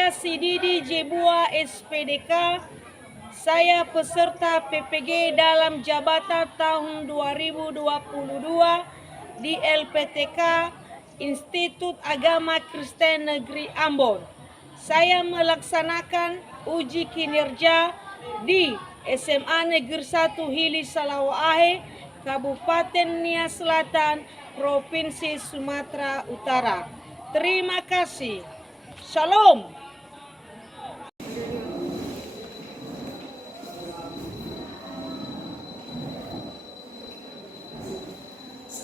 Saya Sididi Jebua SPDK. Saya peserta PPG dalam jabatan tahun 2022 di LPTK Institut Agama Kristen Negeri Ambon. Saya melaksanakan uji kinerja di SMA Negeri 1 Hili Salawahe, Kabupaten Nia Selatan, Provinsi Sumatera Utara. Terima kasih. Shalom.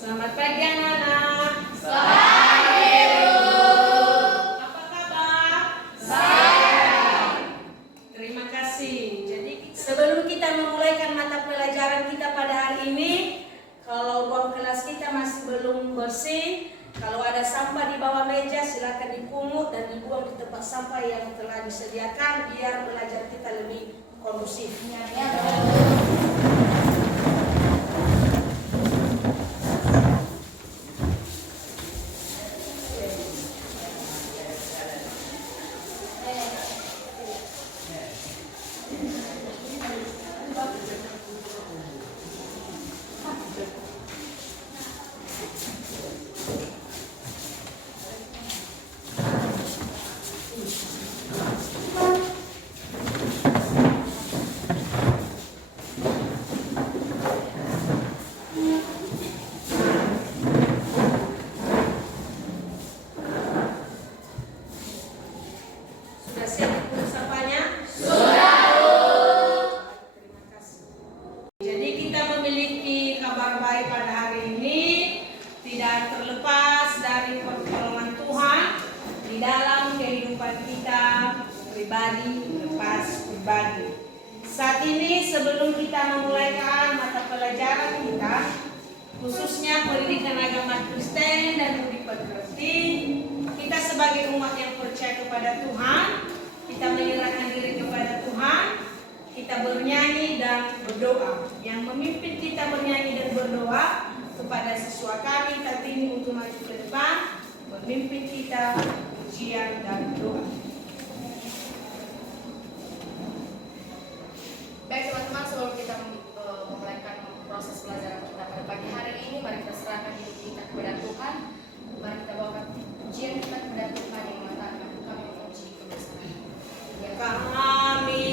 Selamat pagi anak-anak. Selamat pagi, Bu. Apa kabar? Baik. Terima kasih. Jadi sebelum kita memulaikan mata pelajaran kita pada hari ini, kalau ruang kelas kita masih belum bersih, kalau ada sampah di bawah meja silakan dipungut dan dibuang di tempat sampah yang telah disediakan biar belajar kita lebih kondusif. Ya. Saat ini sebelum kita memulaikan mata pelajaran kita, khususnya pendidikan agama Kristen dan budi pekerti, kita sebagai umat yang percaya kepada Tuhan, kita menyerahkan diri kepada Tuhan, kita bernyanyi dan berdoa. Yang memimpin kita bernyanyi dan berdoa kepada siswa kami Kartini untuk maju ke depan, memimpin kita ujian dan doa. Baik teman-teman, sebelum kita memulaikan proses pelajaran kita pada pagi hari ini, mari kita serahkan hidup kita kepada Tuhan. Mari kita bawakan ujian kita kepada Tuhan yang mengatakan kami menguji kebesaran. Ya, kami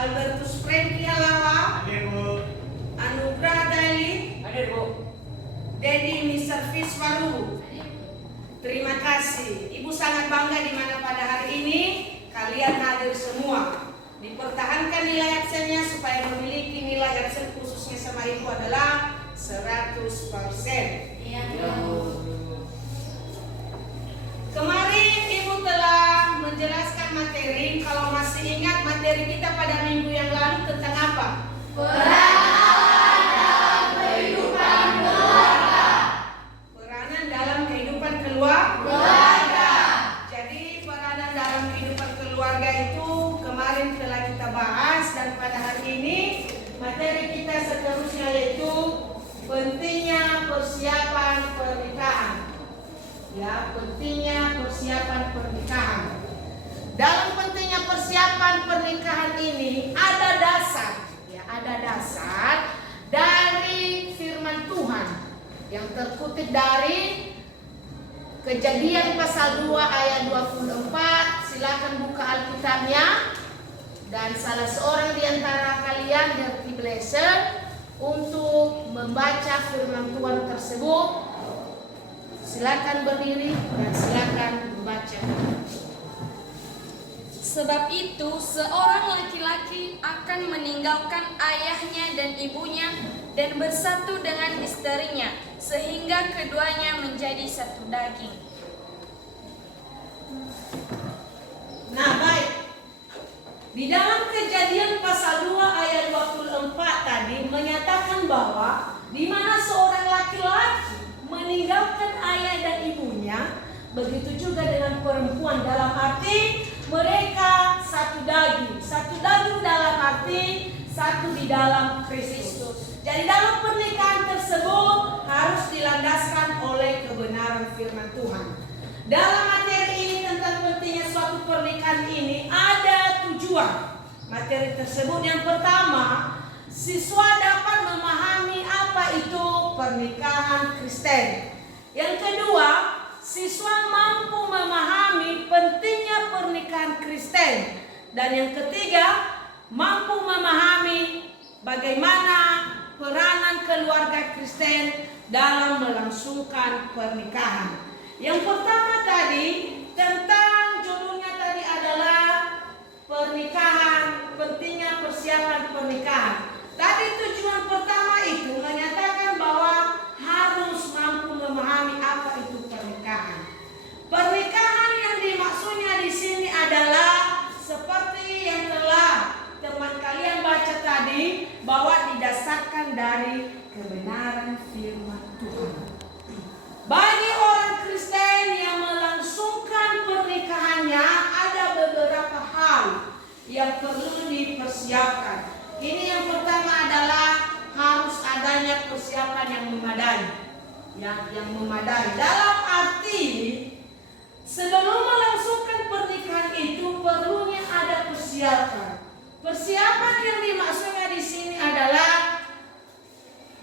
Albertus Franky Alawa. Hadir, Bu. Anugrah Dali. Hadir, Bu. Dedi Miservis Waru. Terima kasih. Ibu sangat bangga di mana pada hari ini kalian hadir semua. Dipertahankan nilai absennya supaya memiliki nilai absen khususnya sama ibu adalah 100%. Iya. Kemarin ibu telah menjelaskan materi. Kalau masih ingat materi kita pada minggu yang lalu tentang apa? Peranan dalam kehidupan keluarga. Jadi peranan dalam kehidupan keluarga itu kemarin telah kita bahas, dan pada hari ini materi kita seterusnya yaitu pentingnya persiapan pernikahan. Ya, pentingnya persiapan pernikahan. Dalam pentingnya persiapan pernikahan ini ada dasar, ya, ada dasar dari firman Tuhan yang terkutip dari Kejadian pasal 2 ayat 24. Silakan buka Alkitabnya, dan salah seorang di antara kalian Dirty Blesser untuk membaca firman Tuhan tersebut. Silakan berdiri dan silakan membaca. Sebab itu, seorang laki-laki akan meninggalkan ayahnya dan ibunya dan bersatu dengan istrinya, sehingga keduanya menjadi satu daging. Nah, baik. Di dalam Kejadian pasal 2 ayat 24 tadi menyatakan bahwa di mana seorang laki-laki meninggalkan ayah dan ibunya, begitu juga dengan perempuan, dalam arti mereka satu daging. Satu daging dalam arti satu di dalam Kristus. Jadi dalam pernikahan tersebut harus dilandaskan oleh kebenaran firman Tuhan. Dalam materi ini tentang pentingnya suatu pernikahan ini ada tujuan. Materi tersebut yang pertama, siswa dapat memahami apa itu pernikahan Kristen. Yang kedua, siswa mampu memahami pentingnya pernikahan Kristen. Dan yang ketiga, mampu memahami bagaimana peranan keluarga Kristen dalam melangsungkan pernikahan. Yang pertama tadi tentang judulnya tadi adalah pernikahan, pentingnya persiapan pernikahan. Tadi tujuan pertama itu menyatakan bahwa harus mampu memahami apa itu pernikahan. Pernikahan yang dimaksudnya di sini adalah seperti yang telah teman kalian baca tadi, bahwa didasarkan dari kebenaran firman Tuhan. Bagi orang Kristen yang melangsungkan pernikahannya ada beberapa hal yang perlu dipersiapkan. Ini yang pertama adalah harus adanya persiapan yang memadai. Yang memadai dalam arti sebelum melangsungkan pernikahan itu perlunya ada persiapan. Persiapan yang dimaksudnya di sini adalah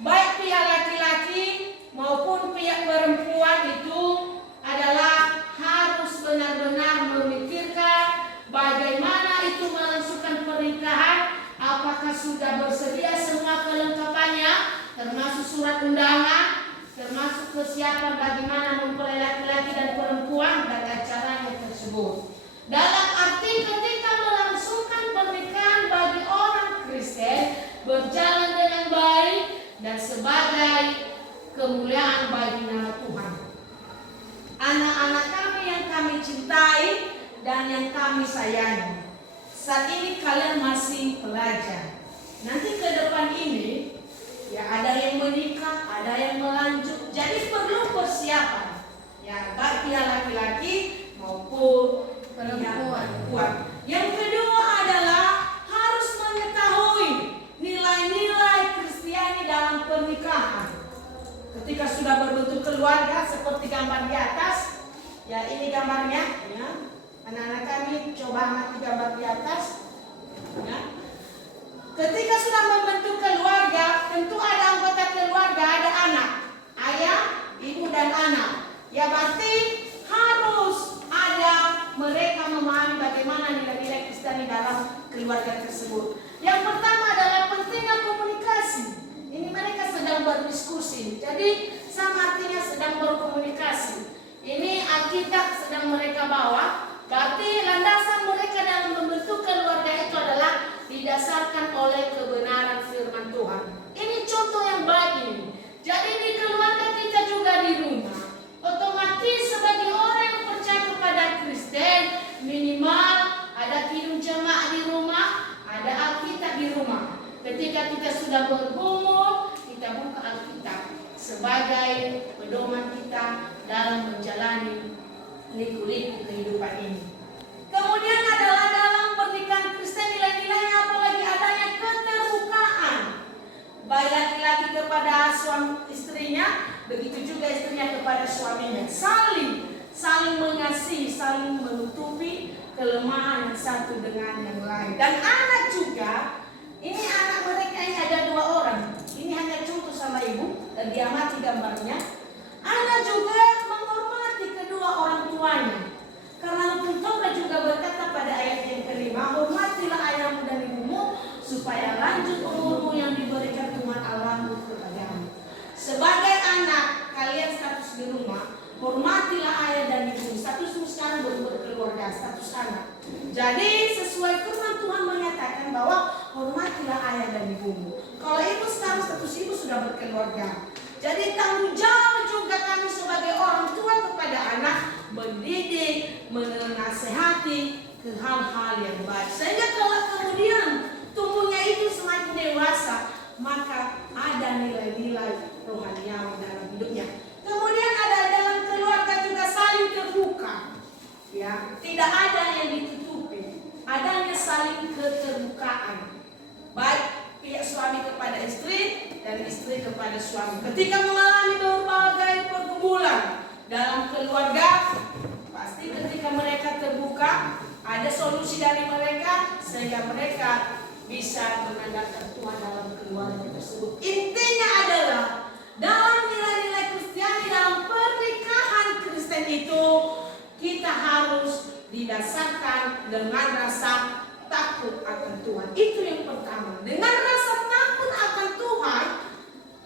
baik pihak laki-laki maupun pihak perempuan itu adalah harus benar-benar memikirkan bagaimana itu melangsungkan pernikahan. Apakah sudah bersedia semua kelengkapannya, termasuk surat undangan, termasuk kesiapan bagaimana mempelai laki-laki dan perempuan dan acaranya tersebut. Dalam arti ketika melangsungkan pernikahan bagi orang Kristen berjalan dengan baik dan sebagai kemuliaan bagi nama Tuhan. Anak-anak kami yang kami cintai dan yang kami sayangi, saat ini kalian masih pelajar. Nanti ke depan ini ya ada yang menikah, ada yang melanjut. Jadi perlu persiapan. Ya, baik pihak laki-laki maupun perempuan. Yang kedua adalah harus mengetahui nilai-nilai Kristiani dalam pernikahan. Ketika sudah berbentuk keluarga seperti gambar di atas, ya ini gambarnya, ya. Anak-anak kami coba amati gambar di atas, ya. Ketika sudah membentuk keluarga, tentu ada anggota keluarga, ada anak, ayah, ibu dan anak. Ya berarti harus ada mereka memahami bagaimana nilai-nilai Kristiani dalam keluarga tersebut. Yang pertama adalah pentingnya komunikasi. Ini mereka sedang berdiskusi. Jadi sama artinya sedang berkomunikasi. Ini Alkitab sedang mereka bawa. Berarti landasan mereka dalam membentuk keluarga itu adalah didasarkan oleh kebenaran firman Tuhan. Ini contoh yang baik ini. Jadi di keluarga kita juga di rumah, otomatis sebagai orang yang percaya kepada Kristen, minimal ada kidung jemaat di rumah, ada Alkitab di rumah. Ketika kita sudah bergumul, kita buka Alkitab sebagai pedoman kita dalam menjalani liku-liku kehidupan ini. Kemudian adalah dalam pernikahan Kristen nilai-nilainya apalagi adanya keterbukaan. Baik laki-laki kepada suami istrinya, begitu juga istrinya kepada suaminya. Saling mengasihi, saling menutupi kelemahan yang satu dengan yang lain. Dan anak juga, ini anak mereka ini ada 2 orang. Ini hanya contoh sama ibu, dan diamati gambarnya. Anak juga menghormati kedua orang tuanya. Karena hukum Taurat juga berkata pada ayat yang kelima, hormatilah ayahmu dan ibumu, supaya lanjut umurmu yang diberikan Tuhan Allahmu kepadamu. Sebagai anak, kalian status di rumah, hormatilah ayah dan ibu. Statusmu sekarang belum berkeluarga, status anak. Jadi sesuai firman Tuhan menyatakan bahwa hormatilah ayah dan ibumu. Kalau ibu sekarang status ibu sudah berkeluarga. Jadi tanggung jawab juga kami sebagai orang tua kepada anak, mendidik, menasehati ke hal-hal yang baik. Sehingga kalau kemudian tumbuhnya itu semakin dewasa, maka ada nilai-nilai rohaniawi dalam hidupnya. Kemudian ada dalam keluarga juga saling terbuka, ya, tidak ada yang ditutupi, adanya saling keterbukaan, baik pihak suami kepada istri dan istri kepada suami. Ketika mengalami berbagai pergumulan dalam keluarga, pasti ketika mereka terbuka, ada solusi dari mereka sehingga mereka bisa mengandalkan Tuhan dalam keluarga tersebut. Intinya adalah dalam nilai-nilai Kristiani, dalam pernikahan Kristen itu kita harus didasarkan dengan rasa takut akan Tuhan. Itu yang pertama. Dengan rasa takut akan Tuhan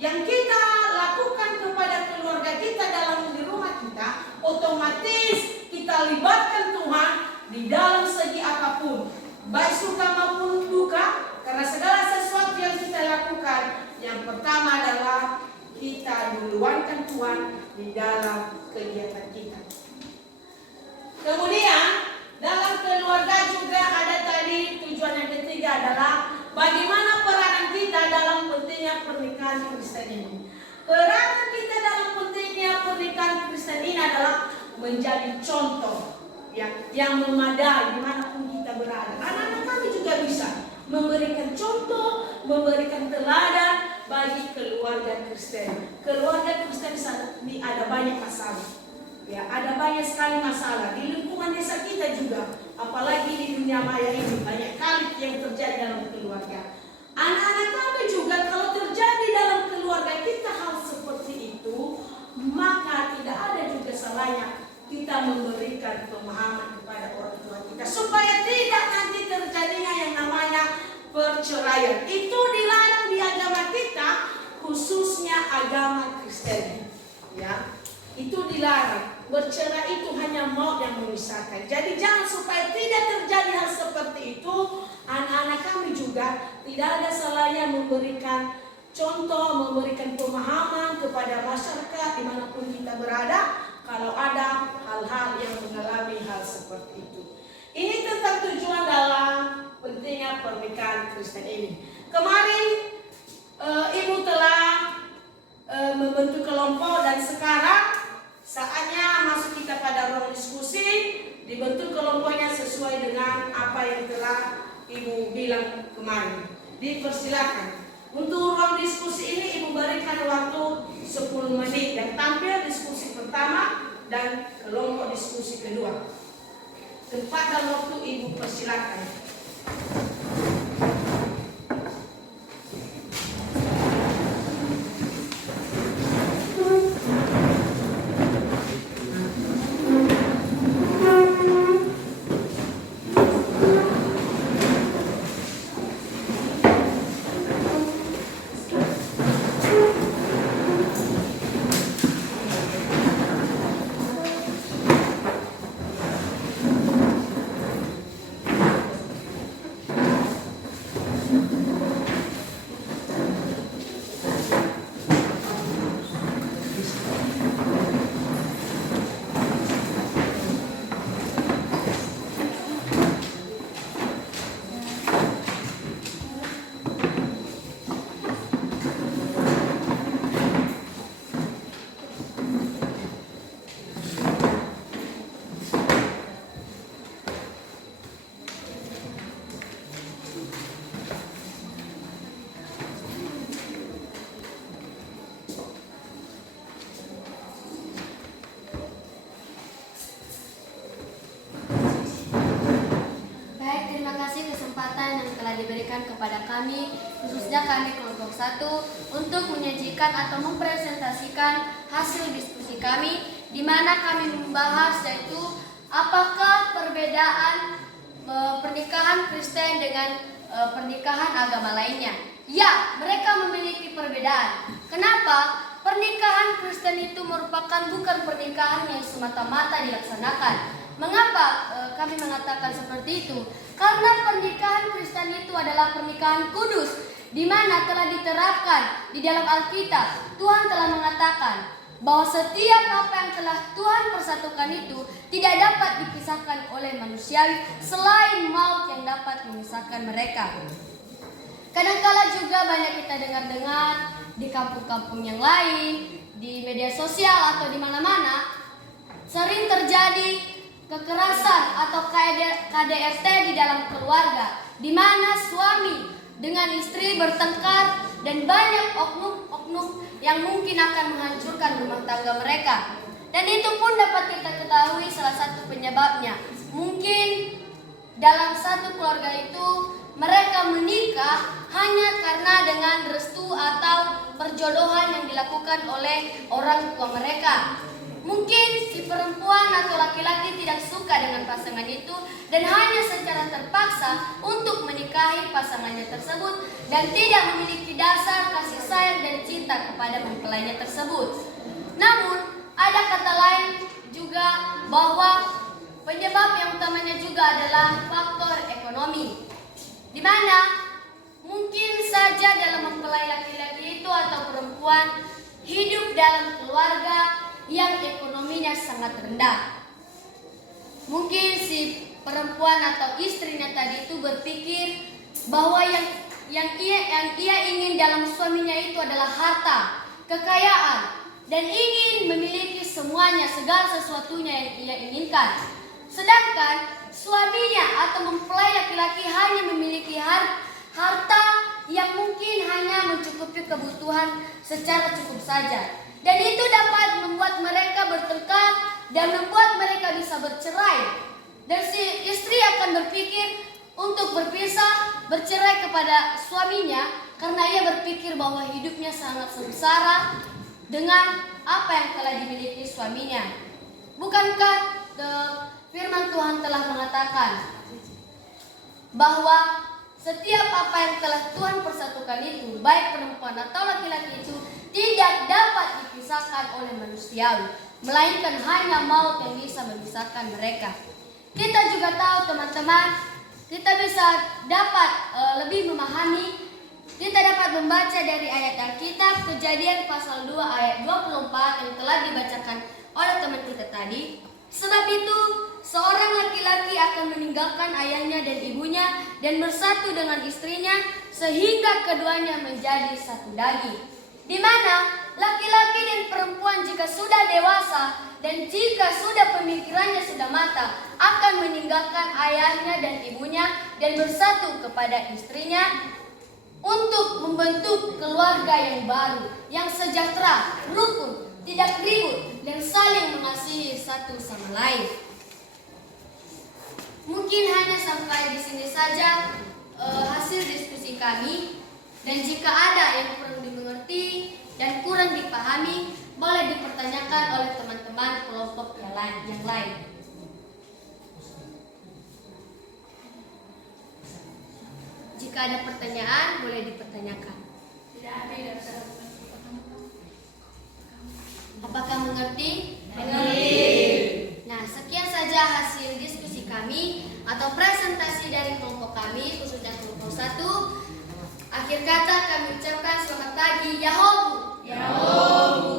yang kita lakukan kepada keluarga kita dalam di rumah kita, otomatis kita libatkan Tuhan di dalam segi apapun, baik suka maupun duka. Karena segala sesuatu yang kita lakukan, yang pertama adalah kita duluankan Tuhan di dalam kegiatan kita. Kemudian dalam keluarga juga ada tadi tujuan yang ketiga adalah bagaimana peranan kita dalam pentingnya pernikahan Kristen ini. Peranan kita dalam pentingnya pernikahan Kristen ini adalah menjadi contoh yang memadai dimanapun kita berada. Anak-anak kami juga bisa memberikan contoh, memberikan teladan bagi keluarga Kristen. Keluarga Kristen ini ada banyak masalah. Ya, ada banyak sekali masalah di lingkungan desa kita juga, apalagi di dunia maya ini banyak kali yang terjadi dalam keluarga. Anak-anak kami juga kalau terjadi dalam keluarga kita hal seperti itu, maka tidak ada juga salahnya kita memberikan pemahaman kepada orang tua kita supaya tidak nanti terjadinya yang namanya perceraian. Itu dilarang di agama kita, khususnya agama Kristen. Ya, itu dilarang. Bercerai itu hanya maut yang memisahkan. Jadi jangan, supaya tidak terjadi hal seperti itu, anak-anak kami juga tidak ada salahnya memberikan contoh, memberikan pemahaman kepada masyarakat dimanapun kita berada kalau ada hal-hal yang mengalami hal seperti itu. Ini tentang tujuan dalam pentingnya pernikahan Kristen ini. Kemarin ibu telah membentuk kelompok dan sekarang saatnya masuk kita pada ruang diskusi. Dibentuk kelompoknya sesuai dengan apa yang telah ibu bilang kemarin. Dipersilakan. Untuk ruang diskusi ini ibu berikan waktu 10 menit yang tampil diskusi pertama dan kelompok diskusi kedua. Tempat dan waktu ibu persilakan. diberikan kepada kami, khususnya kami kelompok 1, untuk menyajikan atau mempresentasikan hasil diskusi kami, di mana kami membahas yaitu apakah perbedaan pernikahan Kristen dengan pernikahan agama lainnya. Ya, mereka memiliki perbedaan. Kenapa? Pernikahan Kristen itu merupakan bukan pernikahan yang semata-mata dilaksanakan. Mengapa kami mengatakan seperti itu? Karena pernikahan Kristen itu adalah pernikahan kudus, di mana telah diterapkan di dalam Alkitab. Tuhan telah mengatakan bahwa setiap apa yang telah Tuhan persatukan itu tidak dapat dipisahkan oleh manusia selain maut yang dapat memisahkan mereka. Kadangkala juga banyak kita dengar-dengar di kampung-kampung yang lain, di media sosial atau di mana-mana, sering terjadi kekerasan atau KDRT di dalam keluarga, di mana suami dengan istri bertengkar dan banyak oknum-oknum yang mungkin akan menghancurkan rumah tangga mereka. Dan itu pun dapat kita ketahui salah satu penyebabnya. Mungkin dalam satu keluarga itu mereka menikah hanya karena dengan restu atau perjodohan yang dilakukan oleh orang tua mereka. Mungkin si perempuan atau laki-laki tidak suka dengan pasangan itu dan hanya secara terpaksa untuk menikahi pasangannya tersebut dan tidak memiliki dasar kasih sayang dan cinta kepada mempelainya tersebut. Namun, ada kata lain juga bahwa penyebab yang utamanya juga adalah faktor ekonomi, di mana mungkin saja dalam mempelai laki-laki itu atau perempuan hidup dalam keluarga yang ekonominya sangat rendah. Mungkin si perempuan atau istrinya tadi itu berpikir bahwa yang ia ingin dalam suaminya itu adalah harta, kekayaan, dan ingin memiliki semuanya, segala sesuatunya yang ia inginkan. Sedangkan suaminya atau mempelai laki-laki hanya memiliki harta yang mungkin hanya mencukupi kebutuhan secara cukup saja. Dan itu dapat membuat mereka bertengkar dan membuat mereka bisa bercerai. Dan si istri akan berpikir untuk bercerai kepada suaminya karena ia berpikir bahwa hidupnya sangat sengsara dengan apa yang telah dimiliki suaminya. Bukankah firman Tuhan telah mengatakan bahwa setiap apa yang telah Tuhan persatukan itu, baik perempuan atau laki-laki itu, tidak dapat dipisahkan oleh manusiawi, melainkan hanya maut yang bisa memisahkan mereka. Kita juga tahu teman-teman, kita bisa dapat lebih memahami, kita dapat membaca dari ayat Alkitab Kejadian pasal 2 ayat 24 yang telah dibacakan oleh teman kita tadi. Sebab itu, seorang laki-laki akan meninggalkan ayahnya dan ibunya dan bersatu dengan istrinya sehingga keduanya menjadi satu daging. Di mana laki-laki dan perempuan jika sudah dewasa dan jika sudah pemikirannya sudah matang akan meninggalkan ayahnya dan ibunya dan bersatu kepada istrinya untuk membentuk keluarga yang baru, yang sejahtera, rukun, tidak ribut, dan saling mengasihi satu sama lain. Mungkin hanya sampai di sini saja hasil diskusi kami, dan jika ada yang kurang dimengerti dan kurang dipahami, boleh dipertanyakan oleh teman-teman kelompok yang lain. Jika ada pertanyaan, boleh dipertanyakan. Tidak ada yang bisa. Apakah mengerti? Mengerti. Nah, sekian saja hasil diskusi kami atau presentasi dari kelompok kami, khususnya kelompok 1. Akhir kata kami ucapkan selamat pagi, Yahobu. Yahobu.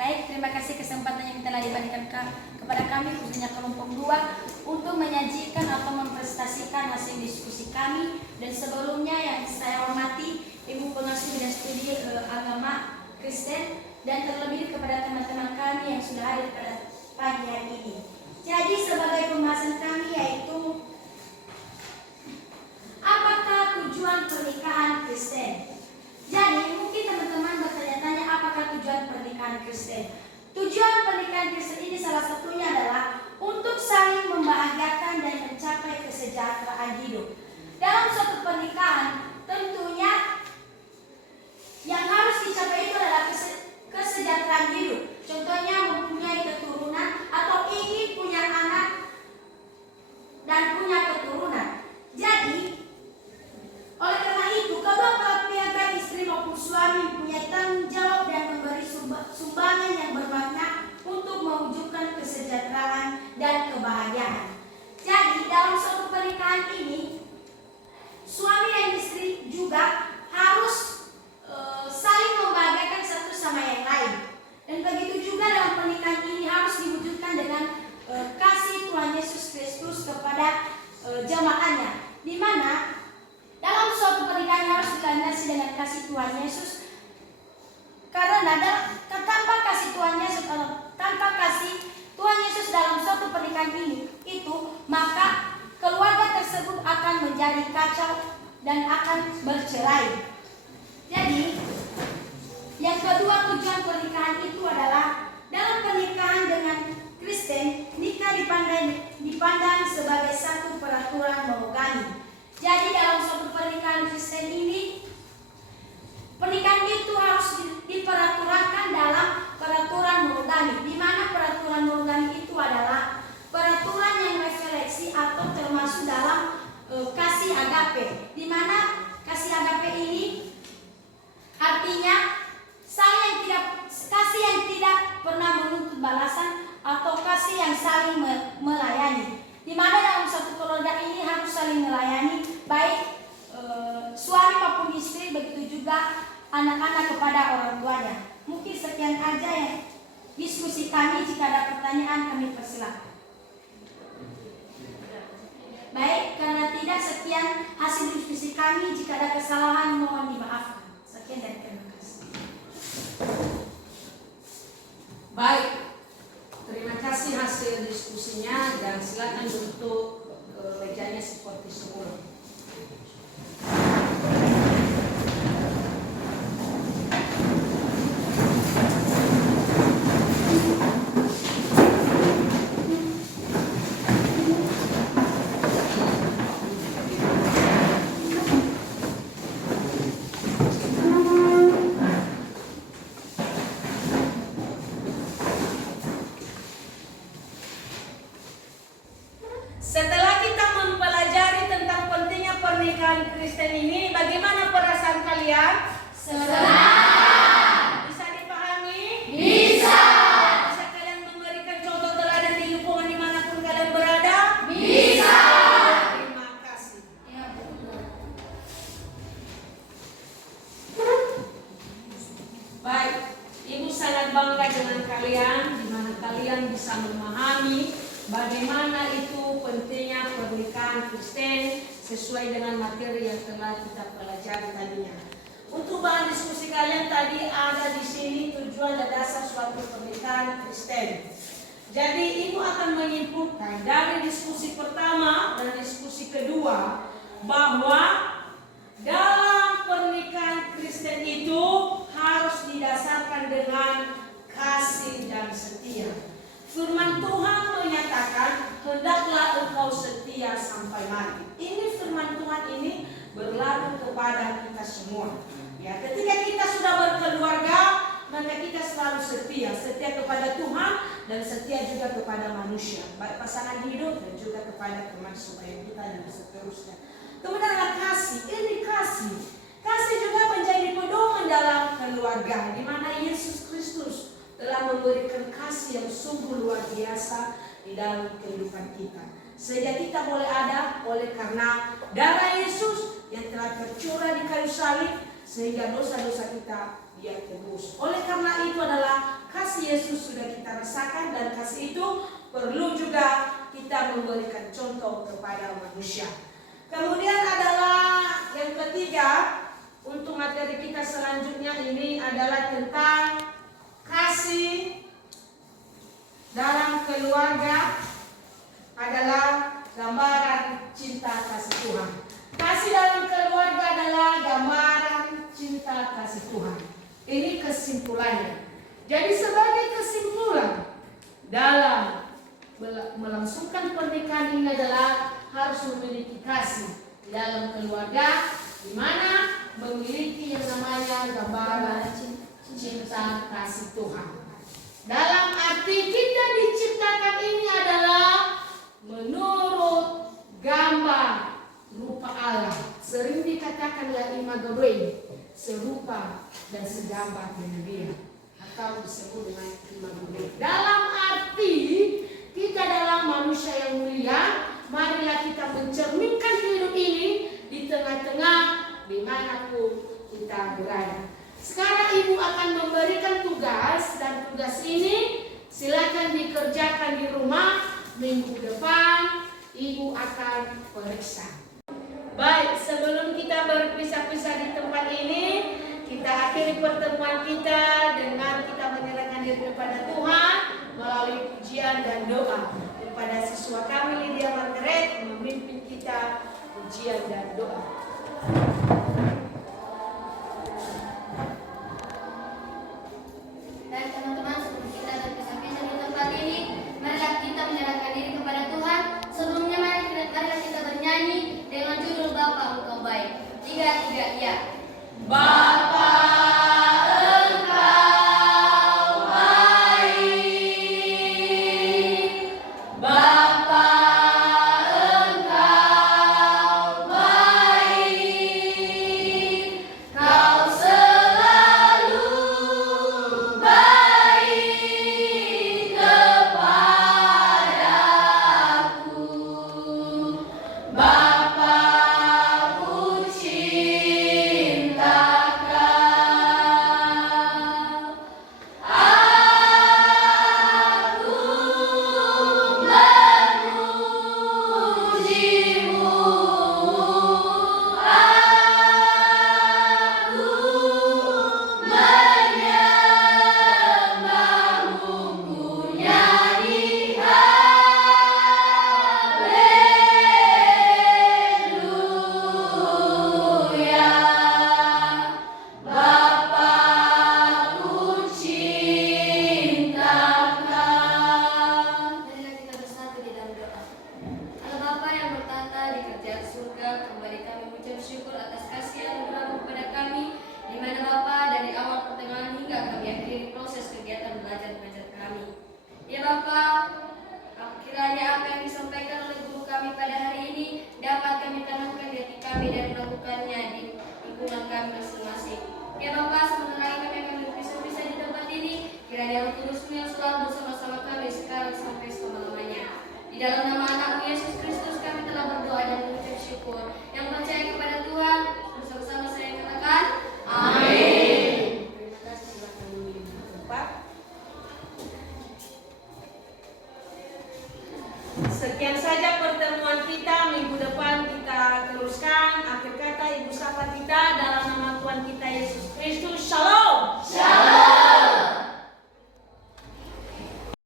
Baik, terima kasih kesempatan yang telah diberikan kepada kami khususnya kelompok 2 untuk menyajikan atau mempresentasikan hasil diskusi kami. Dan sebelumnya yang saya hormati Ibu Pengasuh Bidang Studi Agama Kristen dan terlebih kepada teman-teman kami yang sudah hadir pada pagi hari ini. Jadi sebagai pembahasan kami yaitu apakah tujuan pernikahan Kristen? Jadi mungkin teman-teman bertanya-tanya apakah tujuan pernikahan Kristen? Tujuan pernikahan Kristen ini salah kepada jemaatnya, di mana dalam suatu pernikahan harus dilandasi dengan kasih Tuhan Yesus. Karena tanpa kasih Tuhan Yesus dalam suatu pernikahan itu, maka keluarga tersebut akan menjadi kacau dan akan bercerai. Jadi, yang kedua tujuan pernikahan itu adalah dalam pernikahan dengan Kristen, nikah dipandang sebagai satu peraturan monogami. Jadi dalam suatu pernikahan Kristen ini, pernikahan itu harus diperaturankan dalam peraturan monogami, di mana peraturan monogami itu adalah peraturan yang refleksi atau termasuk dalam kasih agape, di mana kasih agape ini artinya kasih yang tidak pernah menuntut balasan atau kasih yang saling melayani, di mana dalam satu keluarga ini harus saling melayani, baik suami maupun istri, begitu juga anak-anak kepada orang tuanya. Mungkin sekian aja ya diskusi kami. Jika ada pertanyaan kami persilakan. Baik, karena tidak, sekian hasil diskusi kami. Jika ada kesalahan mohon dimaafkan. Sekian dan terima kasih. Baik, terima kasih hasil diskusinya dan silakan duduk ke mejanya seperti semula. Setelah kita mempelajari tentang pentingnya pernikahan Kristen ini, bagaimana perasaan kalian? Senang. Bisa dipahami? Bisa. Bisa kalian memberikan contoh teladan di lingkungan dimanapun kalian berada? Bisa. Terima kasih. Ya, betul. Baik, Ibu sangat bangga dengan kalian, di mana kalian bisa memahami bagaimana itu pentingnya pernikahan Kristen sesuai dengan materi yang telah kita pelajari tadinya. Untuk bahan diskusi kalian tadi ada di sini tujuan dan dasar suatu pernikahan Kristen. Jadi Ibu akan menyimpulkan dari diskusi pertama dan diskusi kedua bahwa dalam pernikahan Kristen itu harus didasarkan dengan kasih dan setia. Firman Tuhan menyatakan, hendaklah engkau setia sampai mati. Ini firman Tuhan ini berlaku kepada kita semua. Ya, ketika kita sudah berkeluarga, maka kita selalu setia kepada Tuhan dan setia juga kepada manusia, baik pasangan hidup dan juga kepada teman sebaya kita dan seterusnya. Kemudian ada kasih, ini kasih. Kasih juga menjadi pedoman dalam keluarga, di mana Yesus Kristus telah memberikan kasih yang sungguh luar biasa di dalam kehidupan kita. Sehingga kita boleh ada oleh karena darah Yesus yang telah tercurah di kayu salib, sehingga dosa-dosa kita Dia tebus. Oleh karena itu adalah kasih Yesus sudah kita rasakan, dan kasih itu perlu juga kita memberikan contoh kepada manusia. Kemudian adalah yang ketiga, untuk materi kita selanjutnya ini adalah tentang kasih dalam keluarga adalah gambaran cinta kasih Tuhan. Kasih dalam keluarga adalah gambaran cinta kasih Tuhan. Ini kesimpulannya. Jadi sebagai kesimpulan dalam melangsungkan pernikahan ini adalah harus memiliki kasih di dalam keluarga, di mana memiliki yang namanya gambaran cinta kasih Tuhan. Dalam arti kita diciptakan ini adalah menurut gambar rupa Allah. Sering dikatakanlah imago Dei, serupa dan segambar dengan Dia, atau disebut dengan imago Dei. Dalam arti kita adalah manusia yang mulia. Marilah kita mencerminkan hidup ini di tengah-tengah dimanapun kita berada. Sekarang Ibu akan memberikan tugas, dan tugas ini silakan dikerjakan di rumah. Minggu depan ibu akan periksa. Baik, sebelum kita berpisah-pisah di tempat ini, kita akhiri pertemuan kita dengan kita menyerahkan diri kepada Tuhan melalui pujian dan doa. Kepada siswa kami Lydia Margaret memimpin kita pujian dan doa. Dan teman-teman, sebelum kita berpisah-pisah di tempat ini, marilah kita menyerahkan diri kepada Tuhan. Sebelumnya marilah kita bernyanyi dengan judul Bapa Engkau Baik. 3 ya. Bapa Ya Bapa, kiranya apa yang disampaikan oleh guru kami pada hari ini dapat kami tanamkan di hati kami dan melakukannya di lingkungan kami masing-masing. Ya Bapa, sementara kami akan berpisah-pisah di tempat ini, kiranya Roh Kudus-Mu yang selalu bersama-sama kami sekarang sampai selama-lamanya. Di dalam nama Anak-Mu Yesus Kristus kami telah berdoa dan mengucap syukur, yang percaya kepada Tuhan